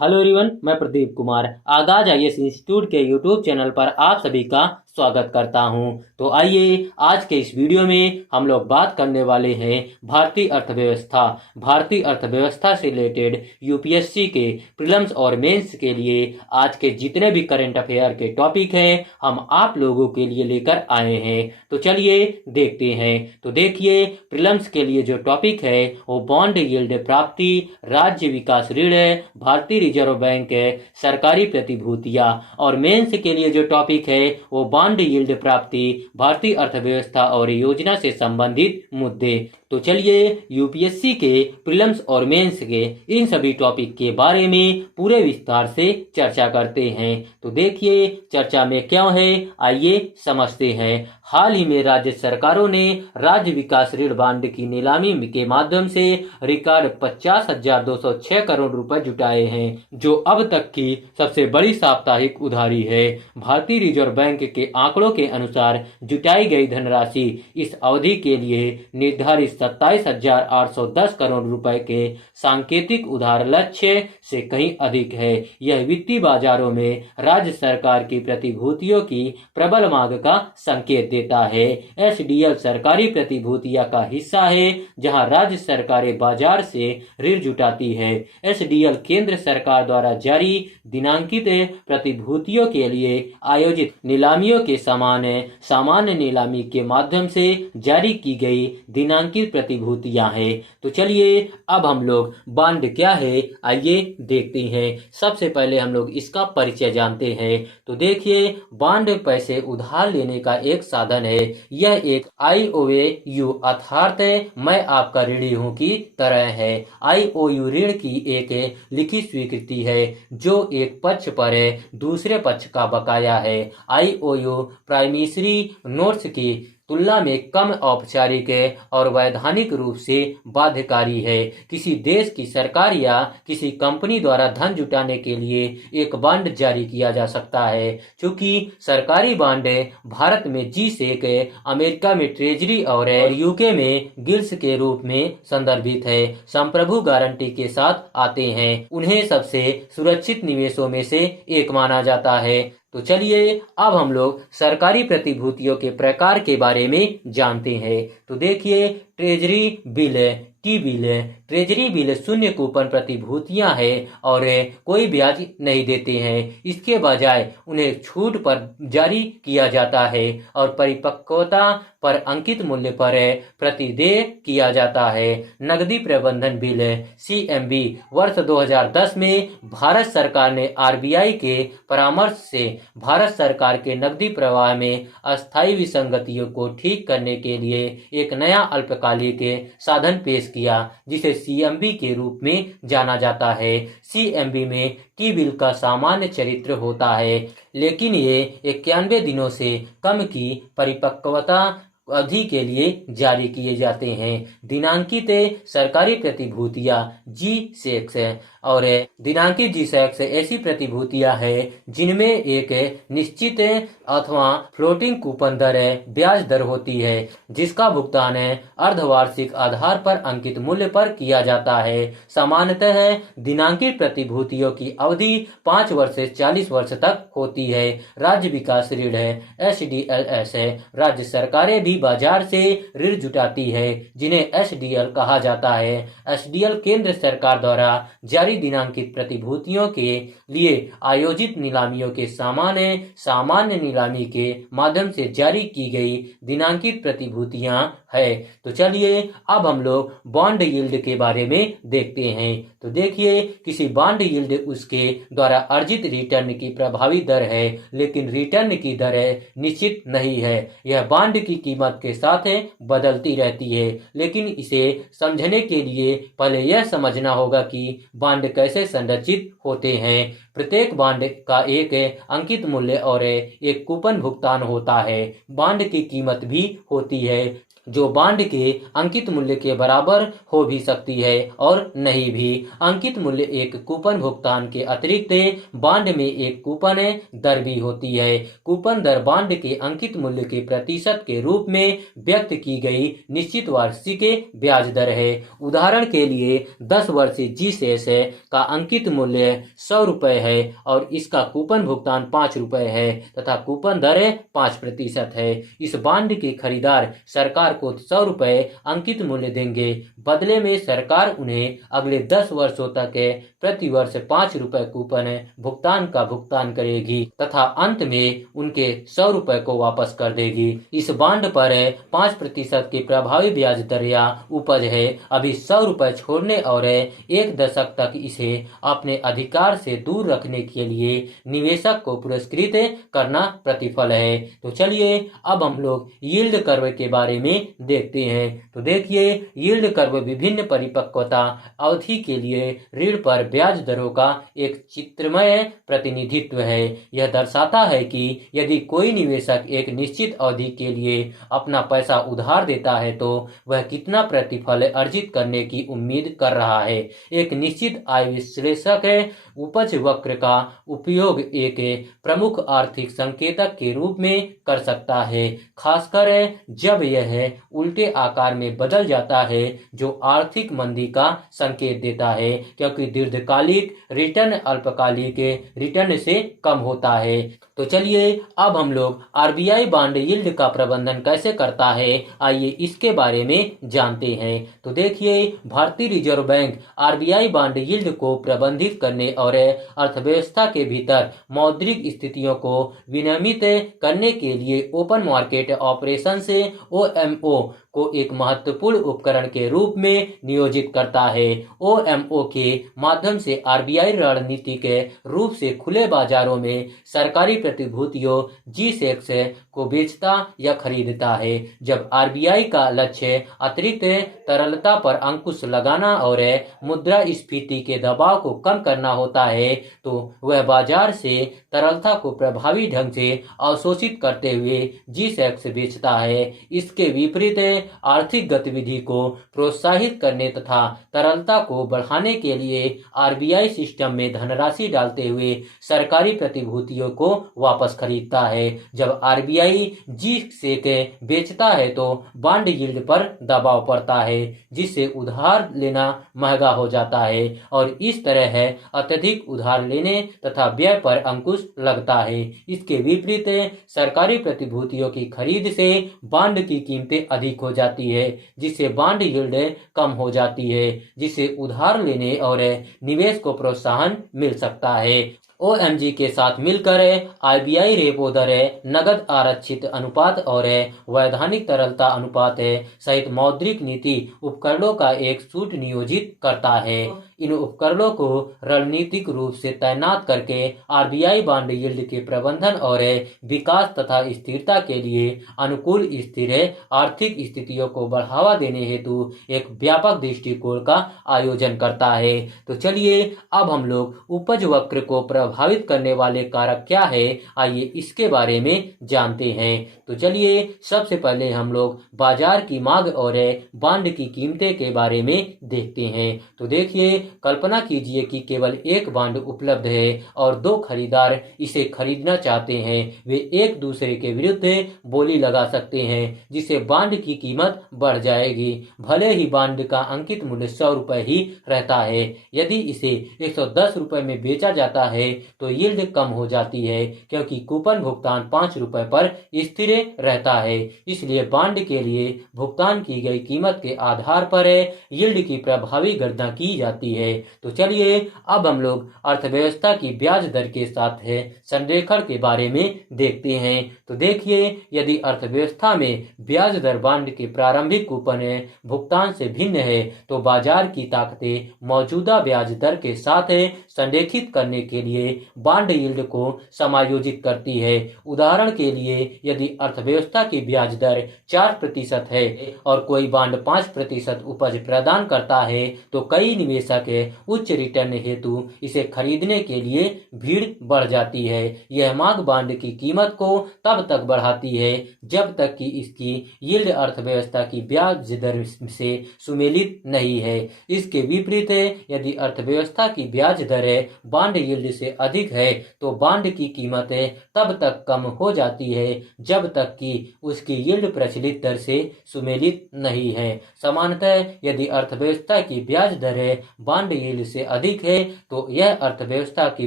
Hello everyone, मैं प्रदीप कुमार आगाज IAS institute के यूट्यूब चैनल पर आप सभी का स्वागत करता हूं। तो आइए आज के इस वीडियो में हम लोग बात करने वाले हैं भारतीय अर्थव्यवस्था। भारतीय अर्थव्यवस्था से रिलेटेड यूपीएससी के प्रीलिम्स और मेंस के लिए आज के जितने भी करंट अफेयर के टॉपिक हैं हम आप लोगों के लिए लेकर आए हैं। तो चलिए देखते हैं। तो देखिए, प्रीलिम्स के लिए जो टॉपिक है वो बॉन्ड यील्ड प्राप्ति, राज्य विकास ऋण, भारतीय रिजर्व बैंक है, सरकारी प्रतिभूतियां। और मेंस के लिए जो टॉपिक है वो बॉन्ड यील्ड प्राप्ति, भारतीय अर्थव्यवस्था और योजना से संबंधित मुद्दे। तो चलिए यूपीएससी के प्रीलिम्स और मेंस के इन सभी टॉपिक के बारे में पूरे विस्तार से चर्चा करते हैं। तो देखिए चर्चा में क्या है, आइए समझते हैं। हाल ही में राज्य सरकारों ने राज्य विकास ऋण बॉन्ड की नीलामी के माध्यम से रिकॉर्ड 50,206 करोड़ रुपए जुटाए हैं, जो अब तक की सबसे बड़ी साप्ताहिक उधारी है। भारतीय रिजर्व बैंक के आंकड़ों के अनुसार जुटाई गई धनराशि इस अवधि के लिए निर्धारित 27,810 करोड़ रुपए के सांकेतिक उधार लक्ष्य से कहीं अधिक है। यह वित्तीय बाजारों में राज्य सरकार की प्रतिभूतियों की प्रबल मांग का संकेत देता है। एसडीएल सरकारी प्रतिभूतियां का हिस्सा है, जहां राज्य सरकारें बाजार से ऋण जुटाती है। एसडीएल केंद्र सरकार द्वारा जारी दिनांकित प्रतिभूतियों के लिए आयोजित नीलामियों के सामान्य नीलामी के माध्यम से जारी की गई दिनांकित प्रतिभूतियां हैं। तो चलिए अब हम लोग बॉन्ड क्या है आइए देखते हैं। सबसे पहले हम लोग इसका परिचय जानते हैं। तो देखिए, बॉन्ड पैसे उधार लेने का एक साधन है। यह एक आईओयू अर्थात मैं आपका ऋणी हूं की तरह है। आईओयू ऋण की एक लिखित स्वीकृति है जो एक पक्ष पर दूसरे पक्ष का बकाया है। आईओयू प्राइमिसरी नोट्स की तुलना में कम औपचारिक और वैधानिक रूप से बाध्यकारी है। किसी देश की सरकार या किसी कंपनी द्वारा धन जुटाने के लिए एक बॉन्ड जारी किया जा सकता है। चूंकि सरकारी बॉन्ड भारत में G-SEC, अमेरिका में ट्रेजरी और यूके में गिल्स के रूप में संदर्भित है, संप्रभु गारंटी के साथ आते हैं। उन्हें सबसे सुरक्षित निवेशों में से एक माना जाता है। तो चलिए अब हम लोग सरकारी प्रतिभूतियों के प्रकार के बारे में जानते हैं। तो देखिए, treasury bill, T bill. Treasury bill शून्य कूपन प्रतिभूतियां हैं और कोई ब्याज नहीं देते हैं। इसके बजाय उन्हें छूट पर जारी किया जाता है और परिपक्वता पर अंकित मूल्य पर प्रतिदेय किया जाता है। नकदी प्रबंधन बिल, CMB। वर्ष 2010 में भारत सरकार ने आरबीआई के परामर्श से भारत सरकार के नकदी प्रवाह में अस्थायी विसंगतियों को ठीक करने के लिए एक नया अल्पकालिक साधन पेश किया, जिसे CMB के रूप में जाना जाता है। CMB में टी बिल का सामान्य चरित्र होता है, लेकिन ये 91 दिनों से कम की परिपक्वता अवधि के लिए जारी किए जाते हैं। दिनांकित सरकारी प्रतिभूतियां G-SEC और दिनांकित G-SEC ऐसी प्रतिभूतियां हैं जिनमें एक निश्चित अथवा फ्लोटिंग कूपन दर ब्याज दर होती है, जिसका भुगतान अर्धवार्षिक आधार पर अंकित मूल्य पर किया जाता है। सामान्यतः दिनांकित प्रतिभूतियों की अवधि 5 वर्ष से 40 वर्ष तक होती है। राज्य विकास ऋण है, SDLS है। राज्य सरकारें भी बाजार से ऋण जुटाती है, जिन्हें SDL कहा जाता है। SDL केंद्र सरकार द्वारा जारी दिनांकित प्रतिभूतियों के लिए आयोजित नीलामियों के सामान्य नीलामी के माध्यम से जारी की गई दिनांकित प्रतिभूतियां है। तो चलिए अब हम लोग बॉन्ड यील्ड के बारे में देखते हैं। तो देखिए, किसी बॉन्ड यील्ड उसके द्वारा अर्जित रिटर्न की प्रभावी दर है, लेकिन रिटर्न की दर निश्चित नहीं है। यह बॉन्ड की कीमत के साथ बदलती रहती है, लेकिन इसे समझने के लिए पहले यह समझना होगा कि बॉन्ड कैसे संरचित होते हैं। प्रत्येक बॉन्ड का एक अंकित मूल्य और एक कूपन भुगतान होता है। बॉन्ड की कीमत भी होती है, जो बांड के अंकित मूल्य के बराबर हो भी सकती है और नहीं भी। अंकित मूल्य एक कूपन भुगतान के अतिरिक्त बांड में एक कूपन दर भी होती है। कूपन दर बांड के अंकित मूल्य के प्रतिशत के रूप में व्यक्त की गई निश्चित वार्षिक ब्याज दर है। उदाहरण के लिए 10 वर्षीय G-Shares का अंकित मूल्य 100 रुपए है और इसका कूपन भुगतान 5 रुपए है तथा कूपन दर 5% है। इस बांड के खरीदार सरकार को 100 रुपए अंकित मूल्य देंगे। बदले में सरकार उन्हें अगले 10 वर्षों तक प्रति वर्ष 5 रुपए कूपन भुगतान का भुगतान करेगी तथा अंत में उनके 100 रुपए को वापस कर देगी। इस बांड पर 5% की प्रभावी ब्याज दर या उपज है। अभी 100 रुपए छोड़ने और 1 दशक तक इसे अपने अधिकार से दूर रखने के लिए निवेशक को पुरस्कृत करना प्रतिफल है। तो चलिए अब हम लोग यील्ड कर्व के बारे में देखते हैं। तो देखिए, यील्ड कर्व विभिन्न परिपक्वता अवधि के लिए ऋण पर ब्याज दरों का एक चित्रमय प्रतिनिधित्व है। यह दर्शाता है कि यदि कोई निवेशक एक निश्चित अवधि के लिए अपना पैसा उधार देता है तो वह कितना प्रतिफल अर्जित करने की उम्मीद कर रहा है। एक निश्चित आय विश्लेषक उपज वक्र का उपयोग एक प्रमुख आर्थिक संकेतक के रूप में कर सकता है, खासकर जब यह उल्टे आकार में बदल जाता है, जो आर्थिक मंदी का संकेत देता है, क्योंकि दीर्घकालिक रिटर्न अल्पकालिक रिटर्न से कम होता है। तो चलिए अब हम लोग आरबीआई बांड यील्ड का प्रबंधन कैसे करता है, आइए इसके बारे में जानते हैं। तो देखिए, भारतीय reserve bank RBI bond yield को प्रबंधित करने और अर्थव्यवस्था के भीतर मौद्रिक स्थितियों को विनियमित करने के लिए ओपन मार्केट ऑपरेशन से OMO को एक महत्वपूर्ण उपकरण के रूप में नियोजित करता है। OMO के माध्यम से आरबीआई रणनीतिक रूप से खुले बाजारों में सरकारी प्रतिभूतियों G-Shares को बेचता या खरीदता है। जब आरबीआई का लक्ष्य अतिरिक्त तरलता पर अंकुश लगाना और मुद्रास्फीति के दबाव को कम करना होता है, तो वह बाजार से तरलता को प्रभावी ढंग से अवशोषित करते हुए G-Shares बेचता है। इसके विपरीत आर्थिक गतिविधि को प्रोत्साहित करने तथा तरलता को बढ़ाने के लिए आरबीआई सिस्टम में धनराशि डालते हुए सरकारी प्रतिभूतियों को वापस खरीदता है। जब आरबीआई G-Shares बेचता है तो बांड यील्ड पर दबाव पड़ता है, जिससे उधार लेना महंगा हो जाता है और इस तरह है अत्यधिक उधार लेने तथा व्यय पर अंकुश लगता है। इसके विपरीत सरकारी प्रतिभूतियों की खरीद से बांड की कीमतें अधिक हो जाती है, जिससे बांड यील्ड कम हो जाती है, जिससे उधार लेने और निवेश को प्रोत्साहन मिल सकता है। OMG के साथ मिलकर आरबीआई रेपो दर, नगद आरक्षित अनुपात और वैधानिक तरलता अनुपात सहित मौद्रिक नीति उपकरणों का एक सूट नियोजित करता है। इन उपकरणों को रणनीतिक रूप से तैनात करके आरबीआई बांड यील्ड के प्रबंधन और विकास तथा स्थिरता के लिए अनुकूल स्थिर आर्थिक स्थितियों को बढ़ावा देने हेतु एक व्यापक दृष्टिकोण का आयोजन करता है। तो चलिए अब हम लोग उपज वक्र को प्रभावित करने वाले कारक क्या है, आइए इसके बारे में जानते हैं। तो चलिए सबसे पहले हम लोग बाजार की मांग और बांड की कीमतें के बारे में देखते हैं। तो देखिए, कल्पना कीजिए कि केवल एक बांड उपलब्ध है और 2 खरीदार इसे खरीदना चाहते हैं। वे एक दूसरे के विरुद्ध बोली लगा सकते हैं, जिससे बांड की कीमत बढ़ जाएगी, भले ही बांड का अंकित मूल्य 100 रुपए ही रहता है। यदि इसे 110 रुपए में बेचा जाता है तो यील्ड कम हो जाती है, क्योंकि कूपन भुगतान 5 रुपए पर स्थिर रहता है। इसलिए बांड के लिए भुगतान की गई कीमत के आधार पर यील्ड की प्रभावी गणना की जाती है। तो चलिए अब हम लोग अर्थव्यवस्था की ब्याज दर के साथ संरेखण के बारे में देखते हैं। तो देखिए, यदि अर्थव्यवस्था में ब्याज दर बांड के प्रारंभिक कूपन भुगतान से भिन्न है तो बाजार की ताकतें मौजूदा ब्याज दर के साथ संरेखित करने के लिए बांड यील्ड को समायोजित करती है। उदाहरण के लिए, यदि अर्थव्यवस्था की ब्याज दर 4% है और कोई बांड 5% उपज प्रदान करता है, तो कई निवेशक उच्च रिटर्न हेतु इसे खरीदने के लिए भीड़ बढ़ जाती है। यह मांग बांड की कीमत को तब तक बढ़ाती है जब तक कि इसकी यील्ड अर्थव्यवस्था की ब्याज दर से सुमेलित नहीं है। इसके विपरीत यदि अर्थव्यवस्था की ब्याज दर बांड यील्ड से अधिक है तो बांड की कीमत तब तक कम हो जाती है जब तक कि उसकी यील्ड प्रचलित दर से सुमेलित नहीं है। सामान्यतः यदि अर्थव्यवस्था की ब्याज दर बांड यील्ड से अधिक है तो यह अर्थव्यवस्था की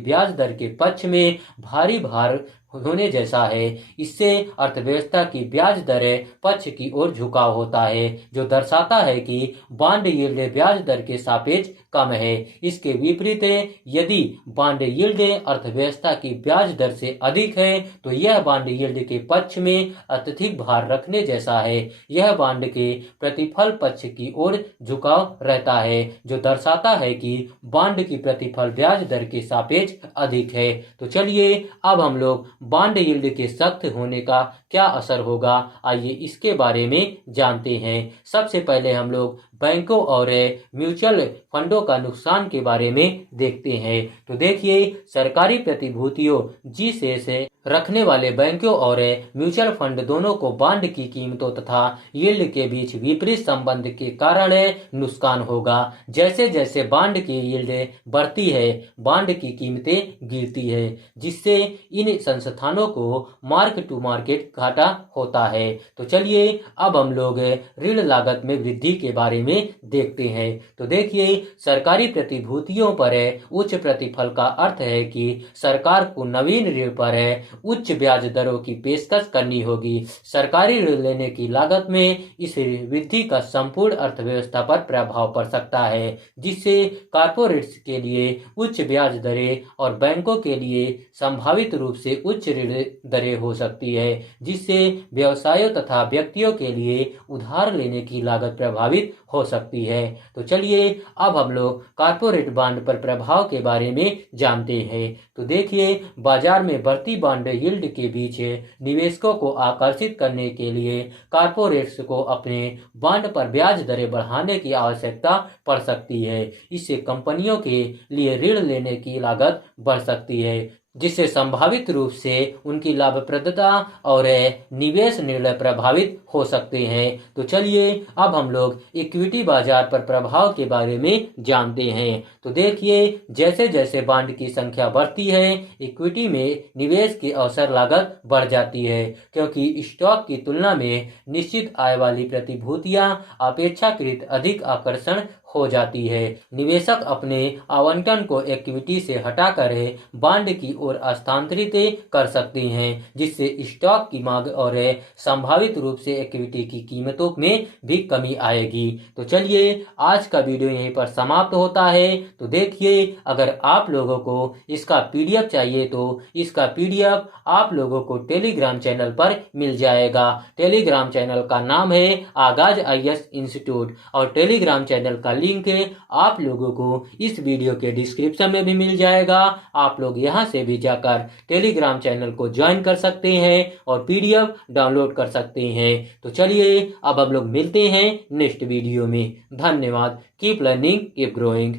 ब्याज दर के पक्ष में भारी भार होने जैसा है। इससे अर्थव्यवस्था की ब्याज दर पक्ष की ओर झुकाव होता है, जो दर्शाता है कि बांड यील्ड ब्याज दर के सापेक्ष कम है। इसके विपरीत यदि बांड यील्ड अर्थव्यवस्था की ब्याज दर से अधिक है तो यह बांड यील्ड के पक्ष में अत्यधिक भार रखने जैसा है। यह बांड के प्रतिफल पक्ष की ओर झुकाव रहता है, जो दर्शाता है कि बांड की प्रतिफल ब्याज दर के सापेक्ष अधिक है। तो चलिए अब हम लोग बांड यील्ड के सख्त होने का क्या असर होगा, आइए इसके बारे में जानते हैं। सबसे पहले हम लोग बैंकों और म्यूचुअल फंडों का नुकसान के बारे में देखते हैं। तो देखिए, सरकारी प्रतिभूतियों जी रखने वाले बैंकों और म्यूचुअल फंड दोनों को बांड की कीमतों तथा यील्ड के बीच विपरीत संबंध के कारण नुकसान होगा। जैसे जैसे बांड की यील्ड बढ़ती है, बांड की कीमतें गिरती है, जिससे इन संस्थानों को मार्क टू मार्केट घाटा होता है। तो चलिए अब हम लोग ऋण लागत में वृद्धि के बारे में देखते हैं। तो देखिए, सरकारी प्रतिभूतियों पर उच्च प्रतिफल का अर्थ है कि सरकार को नवीन ऋण पर उच्च ब्याज दरों की पेशकश करनी होगी। सरकारी ऋण लेने की लागत में इस वृद्धि का संपूर्ण अर्थव्यवस्था पर प्रभाव पड़ सकता है, जिससे कॉर्पोरेट्स के लिए उच्च ब्याज दरें और बैंकों के लिए संभावित रूप से उच्च ऋण दरें हो सकती है, जिससे व्यवसायों तथा व्यक्तियों के लिए उधार लेने की लागत प्रभावित हो सकती है। तो चलिए अब हम लोग कॉर्पोरेट बांड पर प्रभाव के बारे में जानते हैं। तो देखिए, बाजार में बढ़ती बांड यील्ड के बीच निवेशकों को आकर्षित करने के लिए कॉर्पोरेट्स को अपने बांड पर ब्याज दरें बढ़ाने की आवश्यकता पड़ सकती है। इससे कंपनियों के लिए ऋण लेने की लागत बढ़ सकती है, जिससे संभावित रूप से उनकी लाभप्रदता और निवेश निर्णय प्रभावित हो सकते हैं। तो चलिए अब हम लोग इक्विटी बाजार पर प्रभाव के बारे में जानते हैं। तो देखिए, जैसे जैसे बांड की संख्या बढ़ती है, इक्विटी में निवेश की अवसर लागत बढ़ जाती है, क्योंकि स्टॉक की तुलना में निश्चित आय वाली प्रतिभूतियां अपेक्षाकृत अधिक आकर्षण हो जाती है। निवेशक अपने आवंटन को इक्विटी से हटाकर बांड की ओर स्थानांतरित कर सकते हैं, जिससे स्टॉक की मांग और संभावित रूप से इक्विटी की कीमतों में भी कमी आएगी। तो चलिए आज का वीडियो यहीं पर समाप्त होता है। तो देखिए, अगर आप लोगों को इसका पीडीएफ चाहिए तो इसका पीडीएफ आप लोगों को टेलीग्राम चैनल पर मिल जाएगा। टेलीग्राम चैनल का नाम है आगाज आईएएस इंस्टीट्यूट और टेलीग्राम चैनल का लिंक आप लोगों को इस वीडियो के डिस्क्रिप्शन में भी मिल जाएगा। आप लोग यहां से भी जाकर टेलीग्राम चैनल को ज्वाइन कर सकते हैं और पीडीएफ डाउनलोड कर सकते हैं। तो चलिए अब हम लोग मिलते हैं नेक्स्ट वीडियो में। धन्यवाद। Keep learning, keep growing.